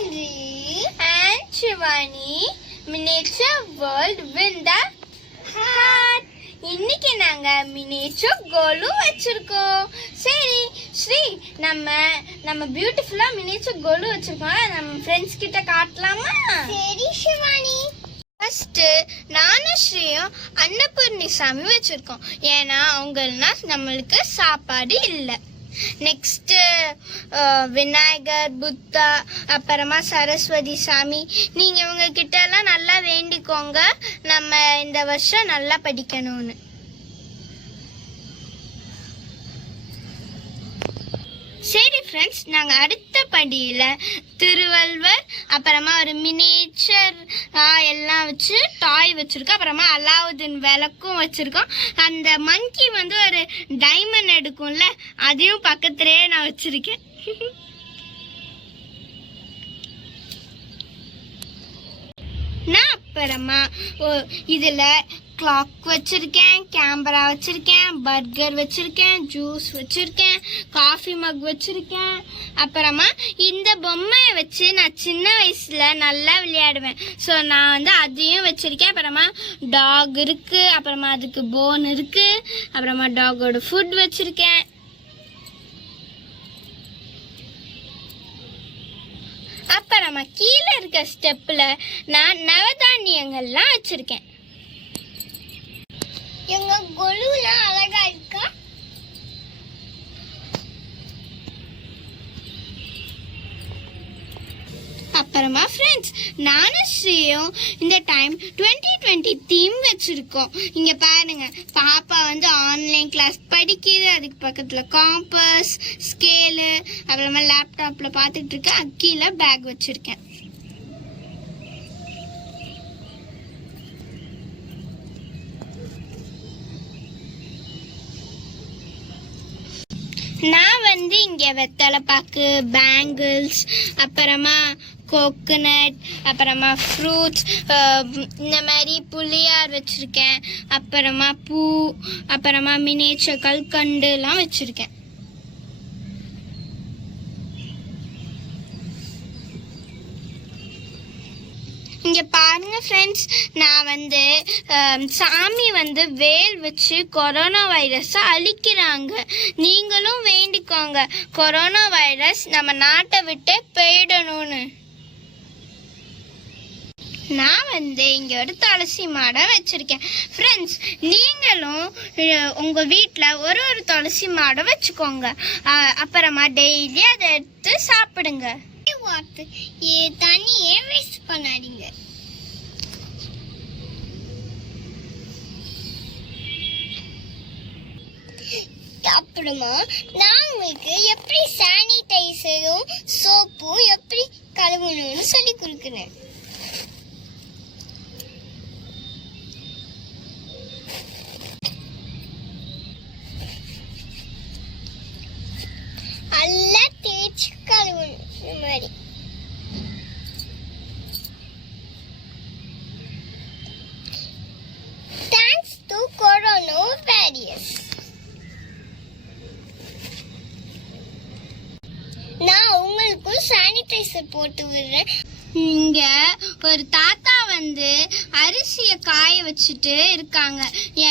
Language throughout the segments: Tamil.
Shri and Shivani miniature world win the heart. இன்னைக்கு நாங்க மினியேச்சர் கோலு வச்சிருக்கோம். சரி ஸ்ரீ, நம்ம பியூட்டிஃபுல்லா மினியேச்சர் கோலு வச்சிருக்கோம். நம்ம ஃப்ரெண்ட்ஸ் கிட்ட காட்டலாமா? சரி சிவானி. ஃபர்ஸ்ட் நானும் ஸ்ரீயும் அன்னபூர்ணி சாமி வச்சிருக்கோம். ஏன்னா அவங்கன்னா நம்மளுக்கு சாப்பாடு இல்லை. நெக்ஸ்ட் விநாயகர், புத்தா, அப்புறமா சரஸ்வதி சாமி. நீங்க இவங்க கிட்ட எல்லாம் நல்லா வேண்டிக்கோங்க, நம்ம இந்த வருஷம் நல்லா படிக்கணும்னு. சரி ஃப்ரெண்ட்ஸ், நாங்கள் அடுத்த படியில் திருவள்ளுவர், அப்புறமா ஒரு மினியேச்சர் எல்லாம் வச்சு டாய் வச்சுருக்கோம். அப்புறமா அலாவுதீன் விளக்கும் வச்சுருக்கோம். அந்த மங்கி வந்து ஒரு டைமண்ட் எடுக்கும்ல, அதையும் பக்கத்துலேயே நான் வச்சுருக்கேன். நான் அப்புறமா இதில் கிளாக் வச்சிருக்கேன், கேமரா வச்சிருக்கேன், பர்கர் வச்சிருக்கேன், ஜூஸ் வச்சிருக்கேன், காஃபி மக் வச்சிருக்கேன். அப்புறமா இந்த பொம்மையை வச்சு நான் சின்ன வயசுல நல்லா விளையாடுவேன். ஸோ நான் வந்து அதையும் வச்சிருக்கேன். அப்புறமா டாக் இருக்கு, அப்புறமா அதுக்கு போன் இருக்கு, அப்புறமா டாகோட ஃபுட் வச்சிருக்கேன். அப்புறமா கீழே இருக்க ஸ்டெப்ல நான் நவதானியங்கள்லாம் வச்சிருக்கேன். எங்க கொலுலாம் அழகா இருக்கா? அப்புறமா ஃப்ரெண்ட்ஸ், நானும் ஸ்ரீயும் இந்த டைம் 2020 தீம் வச்சிருக்கோம். இங்க பாருங்க, பாப்பா வந்து ஆன்லைன் கிளாஸ் படிக்குது. அதுக்கு பக்கத்துல காம்பஸ், ஸ்கேலு, அப்புறமா லேப்டாப்ல பார்த்துட்டு இருக்க. கீழே பேக் வச்சிருக்கேன். நான் வந்து இங்க வெத்தலை பாக்கு, பேங்கிள்ஸ், அப்புறமா கோகனட், அப்புறமா ஃப்ரூட்ஸ், இந்த மாதிரி புளியார் வச்சிருக்கேன். அப்புறமா பூ, அப்புறமா மினியேச்சர் கல்கண்டு எல்லாம் வச்சிருக்கேன். இங்க பாருங்க ஃப்ரெண்ட்ஸ், நான் வந்து சாமி வந்து வேல் வச்சு கொரோனா வைரஸை அழிக்கிறாங்க. நீங்களும் வேண்டிக்கோங்க, கொரோனா வைரஸ் நம்ம நாட்டை விட்டு போயிடணும்னு. நான் வந்து இங்க ஒரு துளசி மாடம் வச்சிருக்கேன். ஃப்ரெண்ட்ஸ், நீங்களும் உங்க வீட்டில் ஒரு துளசி மாடம் வச்சுக்கோங்க. அப்புறமா டெய்லி அதை எடுத்து சாப்பிடுங்க. தண்ணியே வேஸ்ட் பண்ணாதீங்க. அப்புறமா நான் உங்களுக்கு எப்படி சானிடைசரும் சோப்பும் எப்படி கழுவணும்னு சொல்லி கொடுக்குறேன். நல்லா தேய்ச்சி கழுவணும். இந்த மாதிரி தேங்க்ஸ் டு கொரோனா வைரஸ். நான் உங்களுக்கும் சானிடைசர் போட்டு விடுறேன். இங்க ஒரு தாத்தா வந்து அரிசிய காய வச்சுட்டு இருக்காங்க.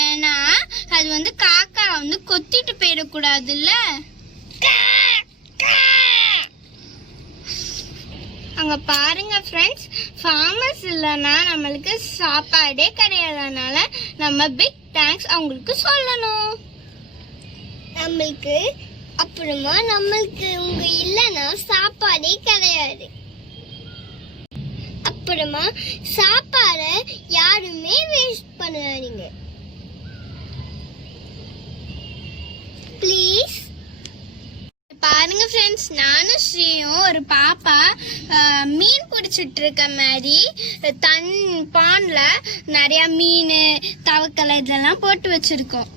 ஏன்னா அது வந்து காக்கா வந்து கொத்திட்டு போயிடக்கூடாதுல்ல. அங்க பாருங்க ஃப்ரெண்ட்ஸ், ஃபார்மர்ஸ் இல்லைன்னா நம்மளுக்கு சாப்பாடே கிடையாதனால நம்ம பிக் தேங்க்ஸ் அவங்களுக்கு சொல்லணும். நம்மளுக்கு அப்புறமா நம்மளுக்கு உங்க இல்லைன்னா சாப்பாடே கிடையாது. அப்புறமா சாப்பாட யாருமே வேஸ்ட் பண்ணாதீங்க ப்ளீஸ். பாருங்க ஃப்ரெண்ட்ஸ், நானும் ஸ்ரீயும் ஒரு பாப்பா மீன் பிடிச்சிட்டு இருக்க மாதிரி பான்ல நிறைய மீன், தவக்கலை இதெல்லாம் போட்டு வச்சிருக்கோம்.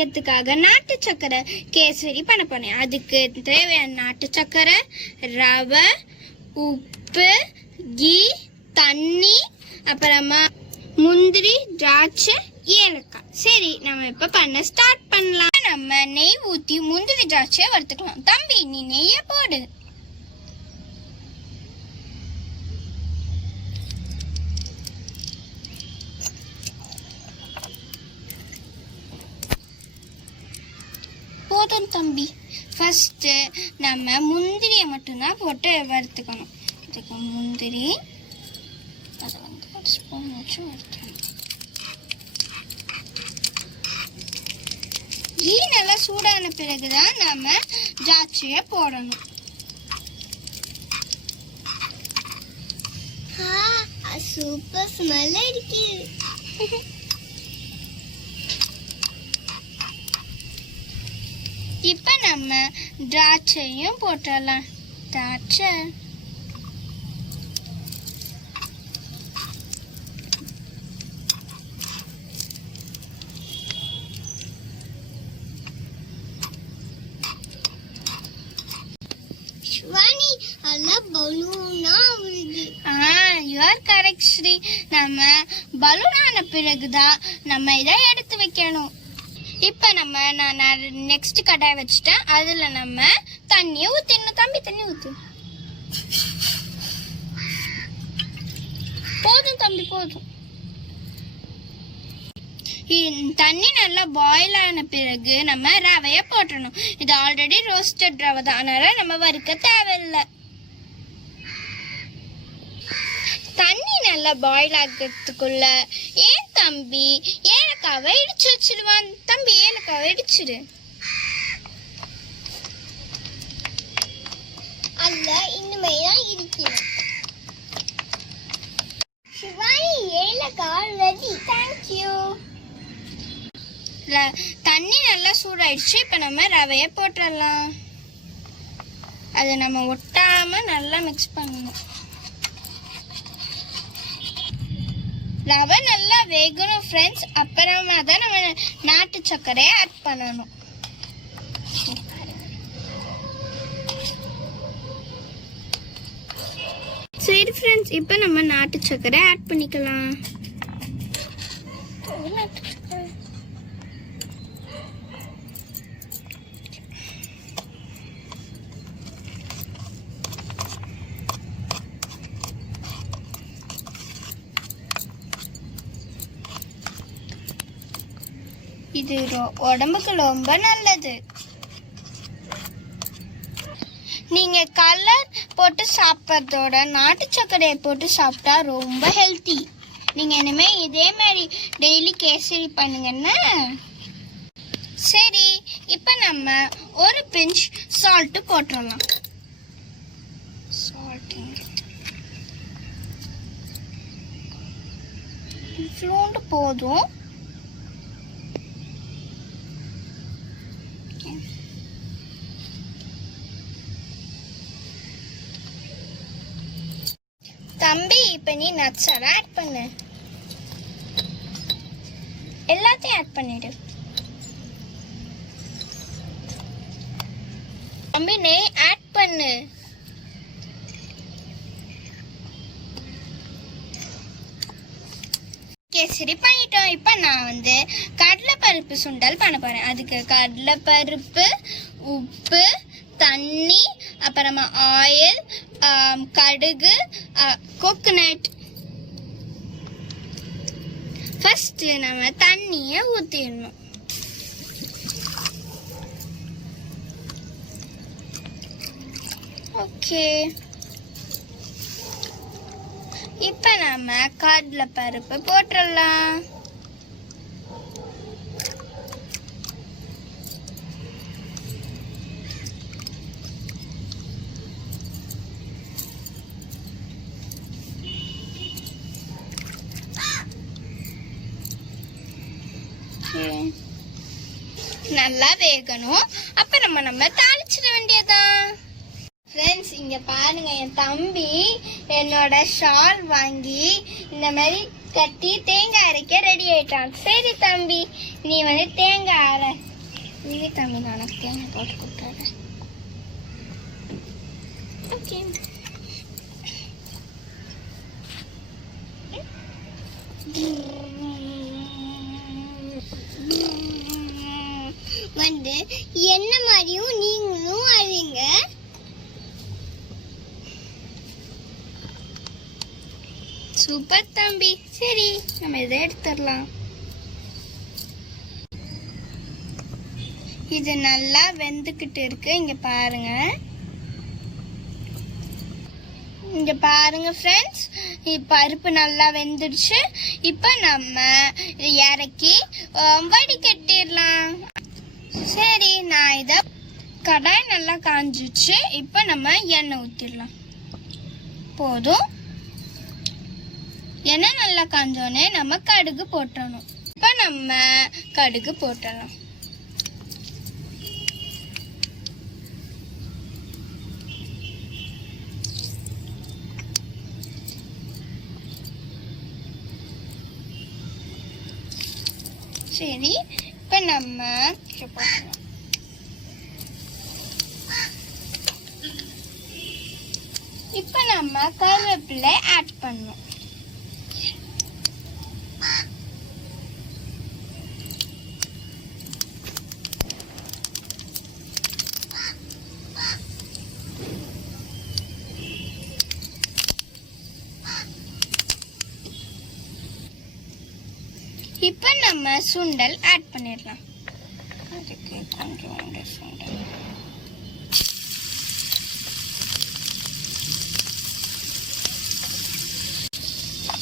வைக்கிறதுக்காக நாட்டு சக்கரை கேசரி பண்ண போறேன். அதுக்கு தேவையான நாட்டு சக்கரை, ரவை, உப்பு, கீ, தண்ணி, அப்புறமா முந்திரி, திராட்சை, ஏலக்காய். சரி, நம்ம இப்ப பண்ண ஸ்டார்ட் பண்ணலாம். நம்ம நெய் ஊத்தி முந்திரி திராட்சையை வறுத்துக்கலாம். தம்பி, நீ நெய்ய போடு. போதும் தம்பி. ஃபர்ஸ்ட் நம்ம முந்திரியை மட்டும்தான் போட்டு வறுத்துக்கணும். இதுக்கு முந்திரி அதை வந்து ஒரு ஸ்பூன் வச்சு வறுத்துக்கணும். கீ நல்லா சூடான பிறகுதான் நம்ம திராட்சையை போடணும். சூப்பர் ஸ்மெல் இருக்கு. இப்ப நம்ம திராட்சையும் போட்டுடலாம். திராட்சை shivaani alla balloona வருது. you are correct shri. நம்ம பலூனான பிறகுதான் நம்ம இதை எடுத்து வைக்கணும். இப்ப நான் நெக்ஸ்ட் கடாய் வச்சுட்டேன். அதுல நம்ம தண்ணியை ஊத்திடணும். தம்பி, தண்ணி ஊத்து. போதும் தம்பி, போதும். தண்ணி நல்லா பாயில் ஆன பிறகு நம்ம ரவைய போட்டுடணும். இது ஆல்ரெடி ரோஸ்டட் ரவை தான், அதனால நம்ம வறுக்க தேவையில்லை. தண்ணி நல்லா பாயில் ஆகிறதுக்குள்ள ஏன் தம்பி ஏலக்காவை இடிச்சு வச்சிடுவான். தம்பி, ஏலக்காவை இடிச்சிடு. அதுல இனிமேதான் இருக்கணும். shivaani ஏலக்காய் ரெடி. தேங்க்யூ. தண்ணி நல்லா சூடாயிடுச்சு. இப்ப நம்ம ரவைய போட்டுடலாம். அதை நம்ம ஒட்டாம நல்லா மிக்ஸ் பண்ணணும். ரவை நல்லா வேகணும் ஃப்ரெண்ட்ஸ். அப்புறமா தான் நம்ம நாட்டு சர்க்கரையை ஆட் பண்ணணும். சரி ஃப்ரெண்ட்ஸ், இப்போ நம்ம நாட்டு சர்க்கரை ஆட் பண்ணிக்கலாம். இது உடம்புக்கு ரொம்ப நல்லது. நீங்க கலர் போட்டு சாப்பிட்றதோட நாட்டு சர்க்கரையை போட்டு சாப்பிட்டா ரொம்ப ஹெல்த்தி. நீங்க இனிமே இதே மாதிரி டெய்லி கேசரி பண்ணுங்கன்னா. சரி, இப்ப நம்ம ஒரு பிஞ்ச் சால்ட் போட்டுடலாம். சால்ட் இவ்வளோண்டு போதும். தம்பி, இப்ப நீ நட்ஸ் ஆட் பண்ணு. எல்லாத்தையும் ஆட் பண்ணிடு. தம்பி, நெய் ஆட் பண்ணு. கேசரி பண்ணிட்டோம். இப்ப நான் வந்து கடலைப்பருப்பு சுண்டல் பண்ண போறேன். அதுக்கு கடலைப்பருப்பு, உப்பு, தண்ணி, அப்புறமா ஆயில், கடுகு, கோகனட். ஃபர்ஸ்ட் நம்ம தண்ணியை ஊற்றிடணும். ஓகே, இப்போ நம்ம கடலைப்பருப்பு போட்டுடலாம். நல்லா வேகணும். அப்புறம் நம்ம தாளிச்சிட வேண்டியதான். ஃப்ரெண்ட்ஸ், இங்க பாருங்க, என் தம்பி என்னோட ஷால் வாங்கி இந்த மாதிரி கட்டி தேங்காய் அரைக்க ரெடி ஆயிட்டான். சரி தம்பி, நீ வந்து தேங்காய் அரை. இங்கே தம்பி நான் தேங்காய் போட்டு கொடுத்துறேன். ஓகே. வந்து என்ன மாதிரியும் நீங்களும் அறிங்க. சூப்பர் தம்பி. சரி நம்ம இதை எடுத்துடலாம். இது நல்லா வெந்துக்கிட்டு இருக்கு. இங்க பாருங்க, இங்க பாருங்க ஃப்ரெண்ட்ஸ், பருப்பு நல்லா வெந்துடுச்சு. இப்போ நம்ம இறக்கி வடிகட்டிடலாம். சரி, நான் இதை கடாய் நல்லா காஞ்சிச்சு. இப்போ நம்ம எண்ணெய் ஊற்றிடலாம். போதும். எண்ணெய் நல்லா காஞ்சோடனே நம்ம கடுகு போட்டணும். இப்போ நம்ம கடுகு போட்டலாம். சரி, இப்போ நம்ம இப்போ நம்ம கருவேப்பிலை ஆட் பண்ணணும். இப்போ நம்ம சுண்டல் ஆட் பண்ணிடலாம். அதுக்கு கொஞ்சோண்டு சுண்டல்.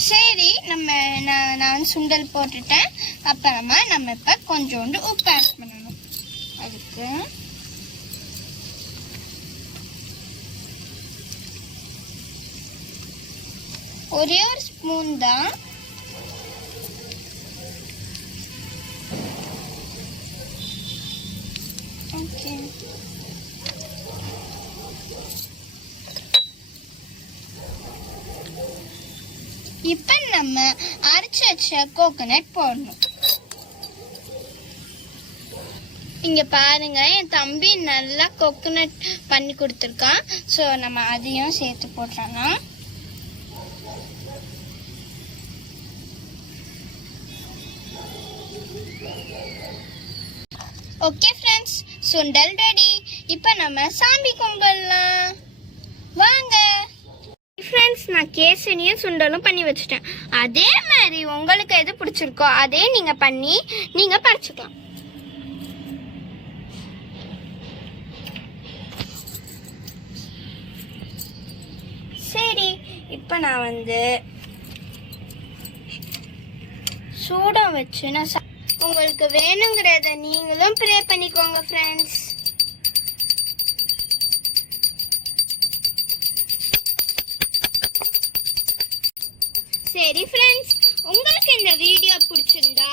சரி, நான் சுண்டல் போட்டுட்டேன். அப்புறமா நம்ம இப்போ கொஞ்சோண்டு உப்பு ஆட் பண்ணணும். அதுக்கு ஒரே ஒரு ஸ்பூன் தான். ஓகே. இப்போ நம்ம அரைச்சு வச்ச கோகோனட் போடணும். இங்க பாருங்க, என் தம்பி நல்லா கோகோனட் பண்ணி கொடுத்துருக்கான். ஸோ நம்ம அதையும் சேர்த்து போட்டுறலாம். ஓகே ஃப்ரெண்ட்ஸ், சுண்டல் ரெடி. இப்போ நம்ம சாமி கும்பிடலாம் வாங்க. ஃப்ரெண்ட்ஸ், நான் கேசரியும் சுண்டலும் பண்ணி வச்சுட்டேன். அதே மாதிரி உங்களுக்கு எது பிடிச்சிருக்கோ அதே நீங்கள் பண்ணி நீங்கள் பறிச்சுக்கலாம். சரி, இப்போ நான் சூடம் வச்சு நான் உங்களுக்கு வேணுங்கிறத நீங்களும் ப்ரே பண்ணிக்கோங்க ஃப்ரெண்ட்ஸ். சரி ஃப்ரெண்ட்ஸ், உங்களுக்கு இந்த வீடியோ பிடிச்சிருந்தா